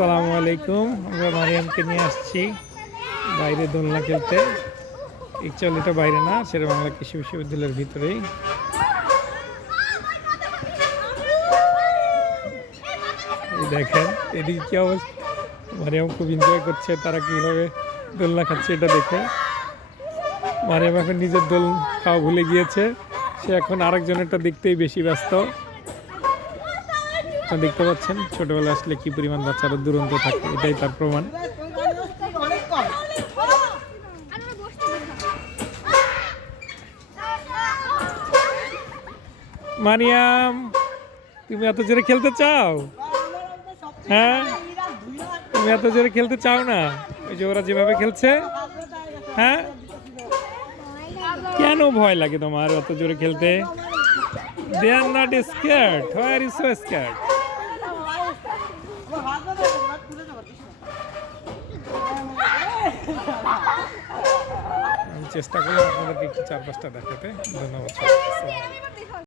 আসসালামু আলাইকুম। আমরা মারিয়ামকে নিয়ে আসছি বাইরে দোলনা খেলতে। একচুয়ালি এটা বাইরে না, শেরে বাংলা কৃষি বিশ্ববিদ্যালয়ের ভিতরেই। এই দেখেন এদিকে কি অবস্থা, মারিয়াম খুব এনজয় করছে, তারা কীভাবে দোলনা খাচ্ছে এটা দেখে। মারিয়াম এখন নিজের দোল খাওয়া ভুলে গিয়েছে, সে এখন আরেকজনেরটা দেখতেই বেশি ব্যস্ত। দেখতে পাচ্ছেন ছোটবেলা আসলে কি পরিমাণ বাচ্চারা দুরন্ত থাকে, এটাই তার প্রমাণ। মারিয়াম, তুমি এত জোরে খেলতে চাও? হ্যাঁ, তুমি এত জোরে খেলতে চাও না? ওই যে ওরা যেভাবে খেলছে। হ্যাঁ, কেন ভয় লাগে তোমার এত জোরে খেলতে? They are not scared. Why are you so scared? আমি চেষ্টা করলাম আপনাদেরকে একটু চারপাশটা দেখাতে। ধন্যবাদ।